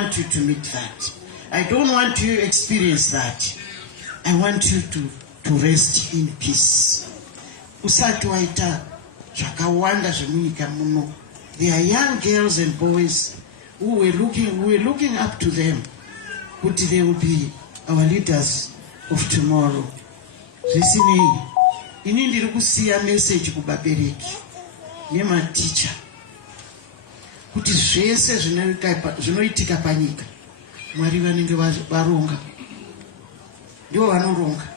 want you to meet that. I don't want you to experience that. I want you to rest in peace. Usati waita zvakawanda zvemunyika muno. There are young girls and boys who were looking up to them. But they will be our leaders of tomorrow. Listening. Ini ndiri kusiya message kuvabereki nematicha kuti zvese zvinoitika panyika Mwari vanenge varonga, ndivo vanoronga.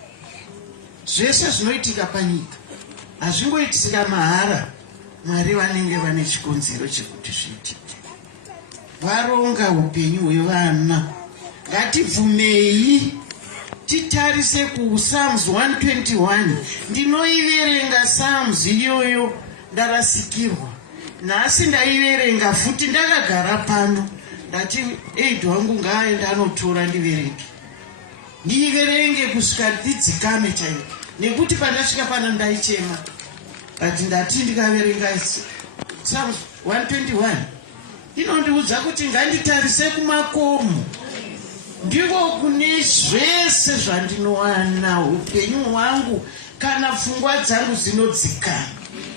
Zvese zvinoitika panyika hazvingoitika mahara. Mwari vanenge vane chikonzero chekuti zviitike. Varonga upenyu hwevana. Ngatibvumei titarise kuPsalms 121. Ndinoiverenga Psalms iyoyo ndarasikirwa. Nhasi ndaiverenga futi ndakagara pano. Ndati aid wangu ngaaende anotora ndiverenge. Ndiverenge kusvika ndidzikame chaiyo. Nekuti pandasvika pana ndaichema. But ndati ndikaverenga Psalms 121. Inondiudza kuti nganditarise kumakomo. Ndiko kune zvese zvandinowana upenyu hwangu kana pfungwa dzangu dzinodzikana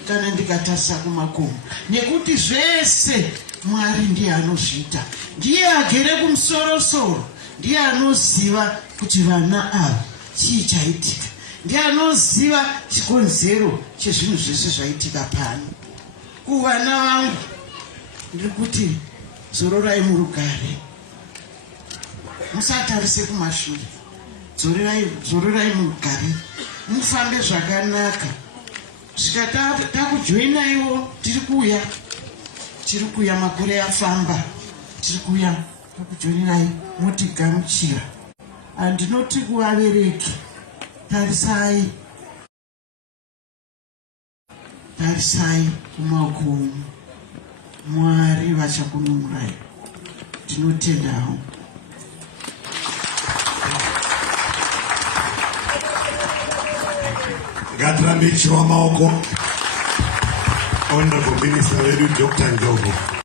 kana ndikatarisa kumakomo. Nekuti zvese Mwari ndiye anozviita. Ndiye agere kumusoro-soro. Ndiye anoziva kuti vana ava chii chaitika. Ndiye anoziva chikonzero chezvinhu zvese zvaitika pano. Kuvana vangu ndiri kuti zororai murugare. Musatarise kumashure. Zororai mugare. Mufambe zvakanaka. Svika takujoinaiwo tiri kuuya makore afamba. Tiri kuuya takujoinai motigamuchira. Andinoti kuvabereki, tarisai kumaoko enyu. Mwari vachakununurai. Tinotendawo. Ngatirambe chiwa maoko. Honorable Minister wedu Dr. Njogo.